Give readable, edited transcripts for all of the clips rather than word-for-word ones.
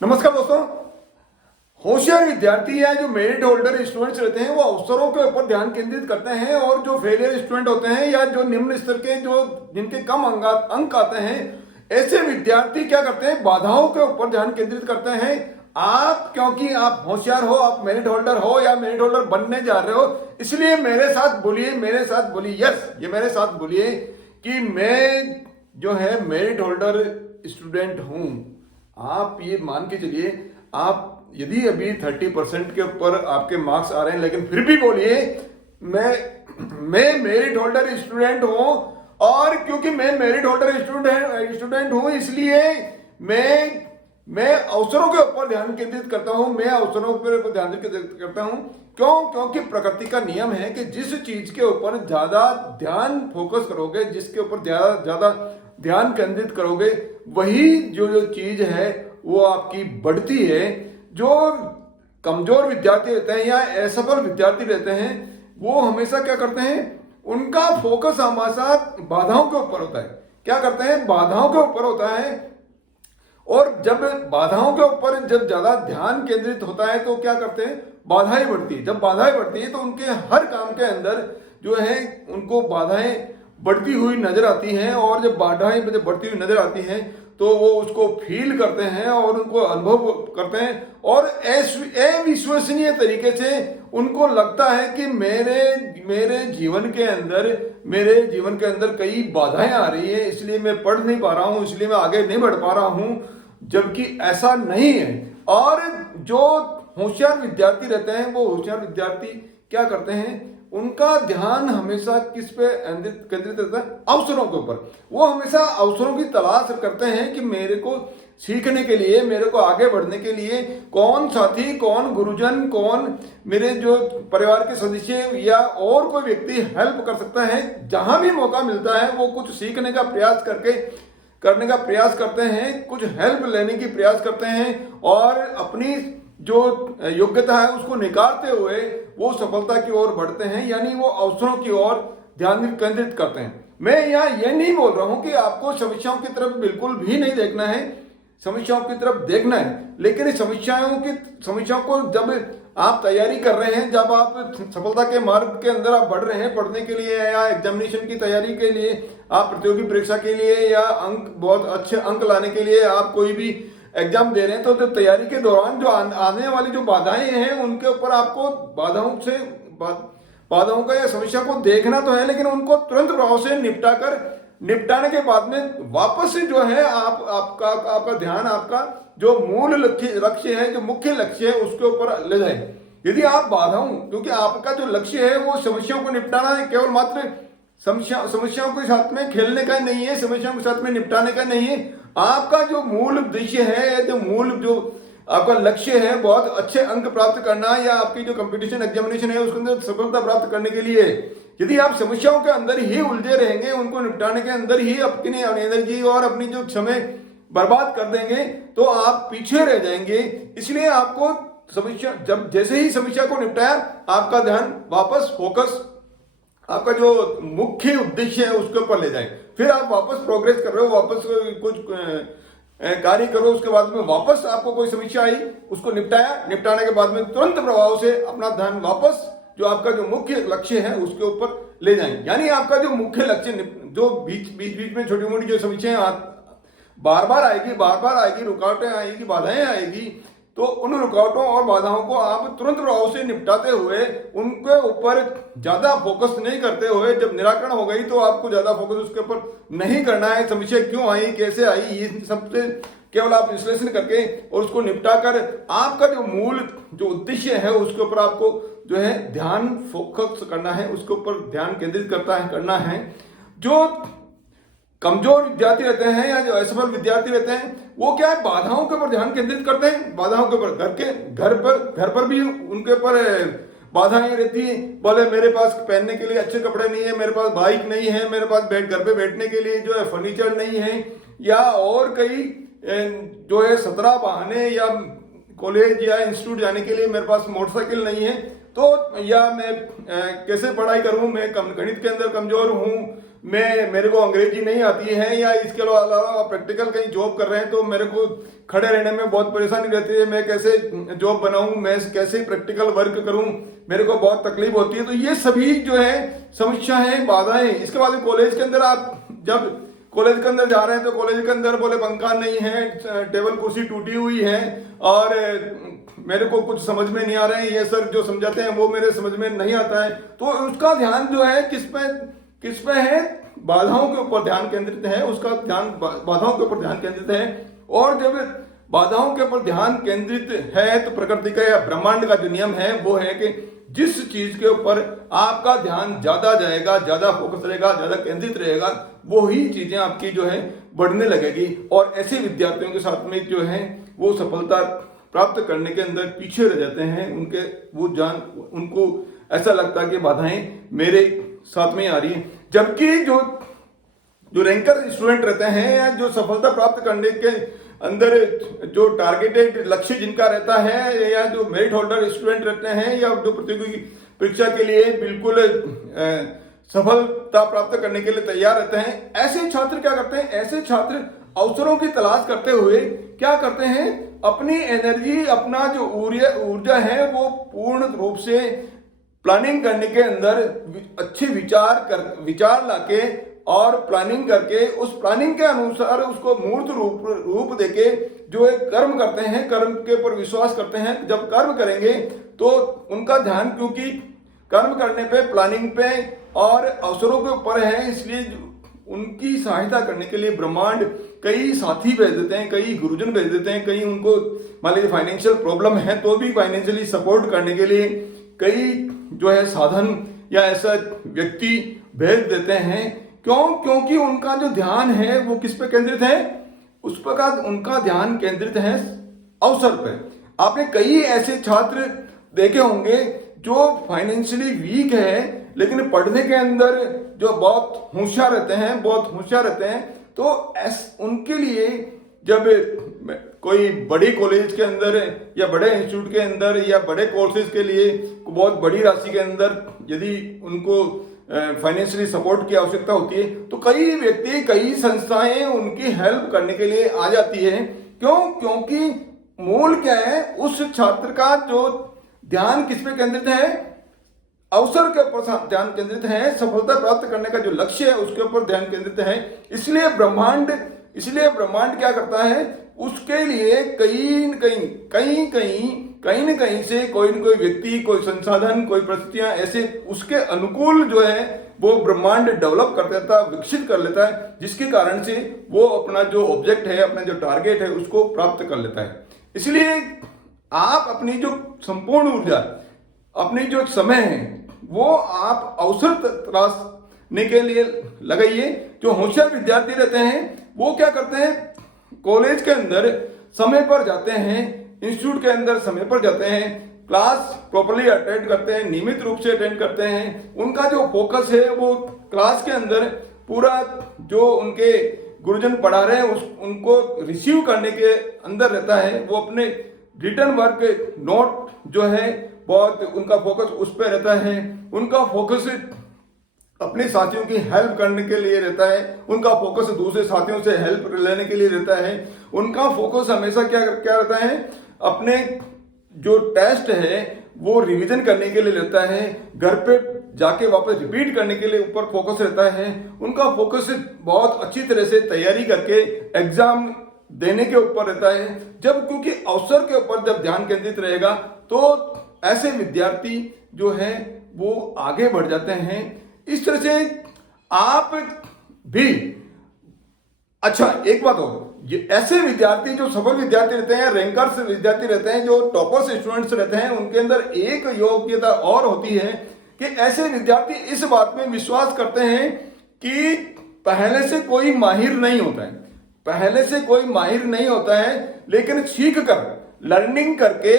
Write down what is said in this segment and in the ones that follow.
नमस्कार दोस्तों। होशियार विद्यार्थी या जो मेरिट होल्डर स्टूडेंट्स रहते हैं वो अवसरों के ऊपर ध्यान केंद्रित करते हैं, और जो फेलियर स्टूडेंट होते हैं या जो निम्न स्तर के जो जिनके कम अंक आते हैं, ऐसे विद्यार्थी क्या करते हैं, बाधाओं के ऊपर ध्यान केंद्रित करते हैं। आप क्योंकि आप होशियार हो, आप मेरिट होल्डर हो या मेरिट होल्डर बनने जा रहे हो, इसलिए मेरे साथ बोलिए यस, ये मेरे साथ बोलिए कि मैं जो है मेरिट होल्डर स्टूडेंट हूं। आप ये मान के चलिए, आप यदि अभी 30% के ऊपर आपके मार्क्स आ रहे हैं, लेकिन फिर भी बोलिए मैं मेरिट होल्डर स्टूडेंट हूं, और क्योंकि मैं मेरिट होल्डर स्टूडेंट हूं इसलिए मैं अवसरों के ऊपर ध्यान केंद्रित करता हूं। मैं अवसरों पर ध्यान केंद्रित करता हूं क्योंकि प्रकृति का नियम है कि जिस चीज के ऊपर ज्यादा ध्यान फोकस करोगे, जिसके ऊपर ज्यादा ध्यान केंद्रित करोगे, वही जो चीज है वो आपकी बढ़ती है। जो कमजोर विद्यार्थी रहते हैं या असफल विद्यार्थी रहते हैं, वो हमेशा क्या करते हैं, उनका फोकस हमेशा बाधाओं के ऊपर होता है। क्या करते हैं, बाधाओं के ऊपर होता है। और जब बाधाओं के ऊपर जब ज्यादा ध्यान केंद्रित होता है तो क्या करते हैं, बाधाएं बढ़ती है। जब बाधाएं बढ़ती है तो उनके हर काम के अंदर जो है उनको बाधाएं बढ़ती हुई नजर आती हैं, और जब बाधाएं जब बढ़ती हुई नजर आती हैं तो वो उसको फील करते हैं और उनको अनुभव करते हैं, और अविश्वसनीय तरीके से उनको लगता है कि मेरे जीवन के अंदर कई बाधाएं आ रही है, इसलिए मैं पढ़ नहीं पा रहा हूं, इसलिए मैं आगे नहीं बढ़ पा रहा हूं, जबकि ऐसा नहीं है। और जो होशियार विद्यार्थी रहते हैं, वो होशियार विद्यार्थी क्या करते हैं, उनका ध्यान हमेशा किस पे केंद्रित रहता है, अवसरों के ऊपर। वो हमेशा अवसरों की तलाश करते हैं कि मेरे को सीखने के लिए, मेरे को आगे बढ़ने के लिए कौन साथी, कौन गुरुजन, कौन मेरे जो परिवार के सदस्य या और कोई व्यक्ति हेल्प कर सकता है। जहां भी मौका मिलता है वो कुछ सीखने का प्रयास करने का प्रयास करते हैं, कुछ हेल्प लेने की प्रयास करते हैं, और अपनी जो योग्यता है उसको निखारते हुए वो सफलता की ओर बढ़ते हैं, यानी वो अवसरों की ओर ध्यान केंद्रित करते हैं। मैं यहाँ ये नहीं बोल रहा हूं कि आपको समस्याओं की तरफ बिल्कुल भी नहीं देखना है, समस्याओं की तरफ देखना है, लेकिन इस समस्याओं को जब आप तैयारी कर रहे हैं, जब आप सफलता के मार्ग के अंदर आप बढ़ रहे हैं पढ़ने के लिए, या एग्जामिनेशन की तैयारी के लिए, आप प्रतियोगी परीक्षा के लिए, या बहुत अच्छे अंक लाने के लिए आप कोई भी एग्जाम दे रहे हैं, तो जो तैयारी के दौरान जो आने वाली जो बाधाएं हैं, उनके ऊपर आपको बाधाओं का या समस्या को देखना तो है, लेकिन उनको तुरंत प्रभाव से निपटाने के बाद में वापस से जो है आपका ध्यान, आपका जो मूल लक्ष्य है, जो मुख्य लक्ष्य है, उसके ऊपर ले जाए। यदि आप बाधाओं, क्योंकि आपका जो लक्ष्य है वो समस्याओं को निपटाना है, केवल मात्र समस्याओं के साथ में खेलने का नहीं है, समस्याओं के साथ में निपटाने का नहीं है। आपका जो मूल उद्देश्य है, जो आपका लक्ष्य है, बहुत अच्छे अंक प्राप्त करना, या आपकी जो कंपटीशन एग्जामिनेशन है उसके अंदर सफलता प्राप्त करने के लिए, यदि आप समस्याओं के अंदर ही उलझे रहेंगे, उनको निपटाने के अंदर ही अपनी एनर्जी और अपनी जो समय बर्बाद कर देंगे, तो आप पीछे रह जाएंगे। इसलिए आपको जैसे ही समस्या को निपटाया, आपका ध्यान वापस फोकस आपका जो मुख्य उद्देश्य है उसके ऊपर ले जाए। फिर आप वापस प्रोग्रेस कर रहे हो, वापस कुछ कार्य करो, उसके बाद में वापस आपको कोई समस्या आई, उसको निपटाने के बाद में तुरंत प्रभाव से अपना ध्यान वापस जो आपका जो मुख्य लक्ष्य है उसके ऊपर ले जाएं। यानी आपका जो मुख्य लक्ष्य, जो बीच में छोटी मोटी जो समस्याएं बार बार आएगी, रुकावटें आएगी, बाधाएं आएगी, तो उन रुकावटों और बाधाओं को आप तुरंत प्रभाव से निपटाते हुए, उनके ऊपर ज्यादा फोकस नहीं करते हुए, जब निराकरण हो गई तो आपको ज्यादा फोकस उसके ऊपर नहीं करना है। समस्या क्यों आई, कैसे आई, ये सबसे केवल आप विश्लेषण करके और उसको निपटा कर आपका जो मूल जो उद्देश्य है उसके ऊपर आपको जो है ध्यान फोकस करना है, उसके ऊपर ध्यान केंद्रित करना है। जो कमजोर विद्यार्थी रहते हैं या जो असफल विद्यार्थी रहते हैं, वो क्या है, बाधाओं के ऊपर ध्यान केंद्रित करते हैं। बाधाओं के ऊपर घर पर भी उनके ऊपर बाधाएं रहती है। बोले मेरे पास पहनने के लिए अच्छे कपड़े नहीं है, मेरे पास बाइक नहीं है, मेरे पास घर पे बैठने के लिए जो है फर्नीचर नहीं है, या और कई जो है 17 बहाने या कॉलेज या इंस्टीट्यूट जाने के लिए मेरे पास मोटरसाइकिल नहीं है, तो या मैं कैसे पढ़ाई करूं, मैं गणित के अंदर कमजोर हूं, मेरे को अंग्रेजी नहीं आती है, या इसके अलावा प्रैक्टिकल कहीं जॉब कर रहे हैं तो मेरे को खड़े रहने में बहुत परेशानी रहती है, मैं कैसे जॉब बनाऊं, मैं कैसे प्रैक्टिकल वर्क करूं, मेरे को बहुत तकलीफ होती है। तो ये सभी जो है समस्या है, बाधाएं। इसके बाद कॉलेज के अंदर आप जब कॉलेज के अंदर जा रहे हैं तो कॉलेज के अंदर बोले पंखा नहीं है, टेबल कुर्सी टूटी हुई है और मेरे को कुछ समझ में नहीं आ रहा है, ये सर जो समझाते हैं वो मेरे समझ में नहीं आता है। तो उसका ध्यान जो है किस पे है, बाधाओं के ऊपर ध्यान केंद्रित है, उसका ध्यान बाधाओं के ऊपर ध्यान केंद्रित है। और जब बाधाओं के ऊपर ध्यान केंद्रित है तो प्रकृति का या ब्रह्मांड का जो नियम है वो है कि जिस चीज के ऊपर आपका ध्यान ज्यादा जाएगा, ज्यादा फोकस रहेगा, ज्यादा केंद्रित रहेगा, वो ही चीजें आपकी जो है बढ़ने लगेगी। और ऐसे विद्यार्थियों के साथ में जो है वो सफलता प्राप्त करने के अंदर पीछे रह जाते हैं, उनको ऐसा लगता है कि बाधाएं मेरे साथ में आ रही है। जबकि जो रैंकर स्टूडेंट रहते हैं या जो सफलता प्राप्त करने के अंदर जो टारगेटेड लक्ष्य जिनका रहता है, या जो मेरिट होल्डर स्टूडेंट रहते हैं, या जो प्रतियोगी परीक्षा के लिए बिल्कुल सफलता प्राप्त करने के लिए तैयार रहते हैं, ऐसे छात्र क्या करते हैं, ऐसे छात्र अवसरों की तलाश करते हुए क्या करते हैं, अपनी एनर्जी, अपना जो ऊर्जा है वो पूर्ण रूप से प्लानिंग करने के अंदर अच्छे विचार लाके और प्लानिंग करके उस प्लानिंग के अनुसार उसको मूर्त रूप देके जो एक कर्म करते हैं, कर्म के ऊपर विश्वास करते हैं। जब कर्म करेंगे तो उनका ध्यान, क्योंकि कर्म करने पे, प्लानिंग पे और अवसरों के ऊपर है, इसलिए उनकी सहायता करने के लिए ब्रह्मांड कई साथी भेज देते हैं, कई गुरुजन भेज देते हैं, कई उनको मान लीजिए फाइनेंशियल प्रॉब्लम है तो भी फाइनेंशियली सपोर्ट करने के लिए कई जो है साधन या ऐसा व्यक्ति भेज देते हैं। क्योंकि उनका जो ध्यान है वो किस पे केंद्रित है, उस प्रकार उनका ध्यान केंद्रित है अवसर पे। आपने कई ऐसे छात्र देखे होंगे जो फाइनेंशियली वीक है लेकिन पढ़ने के अंदर जो बहुत होशियार रहते हैं, तो उनके लिए जब कोई बड़ी कॉलेज के अंदर या बड़े इंस्टीट्यूट के अंदर या बड़े कोर्सेज के लिए बहुत बड़ी राशि के अंदर यदि उनको फाइनेंशियली सपोर्ट की आवश्यकता होती है तो कई व्यक्ति, कई संस्थाएं उनकी हेल्प करने के लिए आ जाती है। क्योंकि मूल क्या है, उस छात्र का जो ध्यान किस पे केंद्रित है, अवसर के ऊपर ध्यान केंद्रित है, सफलता प्राप्त करने का जो लक्ष्य है उसके ऊपर ध्यान केंद्रित है। इसलिए ब्रह्मांड क्या करता है, उसके लिए कहीं न कहीं से कोई न कोई व्यक्ति, कोई संसाधन, कोई परिस्थितियां ऐसे उसके अनुकूल जो है वो ब्रह्मांड डेवलप कर देता है, विकसित कर लेता है, जिसके कारण से वो अपना जो ऑब्जेक्ट है, अपना जो टारगेट है उसको प्राप्त कर लेता है। इसलिए आप अपनी जो संपूर्ण ऊर्जा, अपनी जो समय है वो आप अवसर तलाशने के लिए लगाइए। जो होशियार विद्यार्थी रहते हैं वो क्या करते हैं, कॉलेज के अंदर समय पर जाते हैं, इंस्टीट्यूट के अंदर समय पर जाते हैं, क्लास प्रॉपर्ली अटेंड करते हैं, नियमित रूप से अटेंड करते हैं। उनका जो फोकस है वो क्लास के अंदर पूरा जो उनके गुरुजन पढ़ा रहे हैं उनको रिसीव करने के अंदर रहता है। वो अपने रिटर्न वर्क नोट जो है बहुत उनका फोकस उस पर रहता है। उनका फोकस अपने साथियों की हेल्प करने के लिए रहता है, उनका फोकस दूसरे साथियों से हेल्प लेने के लिए रहता है। उनका फोकस हमेशा क्या रहता है, अपने जो टेस्ट है वो रिवीजन करने के लिए रहता है, घर पे जाके वापस रिपीट करने के लिए ऊपर फोकस रहता है। उनका फोकस बहुत अच्छी तरह से तैयारी करके एग्जाम देने के ऊपर रहता है। जब क्योंकि अवसर के ऊपर जब ध्यान केंद्रित रहेगा तो ऐसे विद्यार्थी जो है वो आगे बढ़ जाते हैं। इस तरह से आप भी, अच्छा एक बात हो, ये ऐसे विद्यार्थी जो सफल विद्यार्थी रहते हैं, रैंकर्स विद्यार्थी रहते हैं, जो टॉपर्स स्टूडेंट्स रहते हैं, उनके अंदर एक योग्यता और होती है कि ऐसे विद्यार्थी इस बात में विश्वास करते हैं कि पहले से कोई माहिर नहीं होता है, लेकिन सीख कर, लर्निंग करके,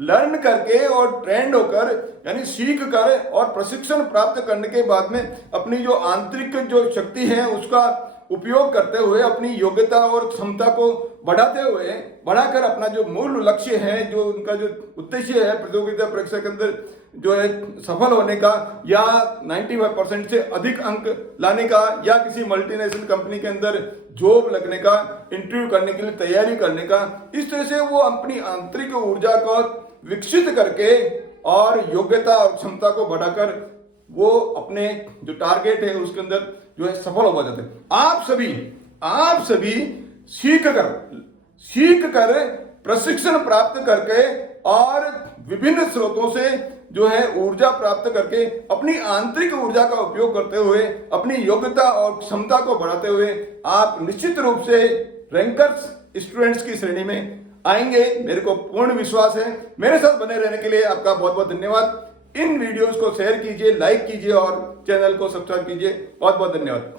लर्न करके और ट्रेंड होकर, यानी सीख कर और प्रशिक्षण प्राप्त करने के बाद में अपनी जो आंतरिक जो शक्ति है उसका उपयोग करते हुए अपनी योग्यता और क्षमता को बढ़ाकर अपना जो मूल लक्ष्य है, जो उनका जो उद्देश्य है प्रतियोगिता परीक्षा के अंदर जो है सफल होने का, या 95% से अधिक अंक लाने का, या किसी मल्टीनेशनल कंपनी के अंदर जॉब लगने का, इंटरव्यू करने के लिए तैयारी करने का, इस तरह से वो अपनी आंतरिक ऊर्जा को विकसित करके और योग्यता और क्षमता को बढ़ाकर वो अपने जो टारगेट है उसके अंदर जो है सफल हो जाते हैं। आप सभी सीख कर प्रशिक्षण प्राप्त करके और विभिन्न स्रोतों से जो है ऊर्जा प्राप्त करके अपनी आंतरिक ऊर्जा का उपयोग करते हुए अपनी योग्यता और क्षमता को बढ़ाते हुए आप निश्चित रूप से रैंकर्स स्टूडेंट्स की श्रेणी में आएंगे, मेरे को पूर्ण विश्वास है। मेरे साथ बने रहने के लिए आपका बहुत बहुत धन्यवाद। इन वीडियोस को शेयर कीजिए, लाइक कीजिए और चैनल को सब्सक्राइब कीजिए। बहुत बहुत धन्यवाद।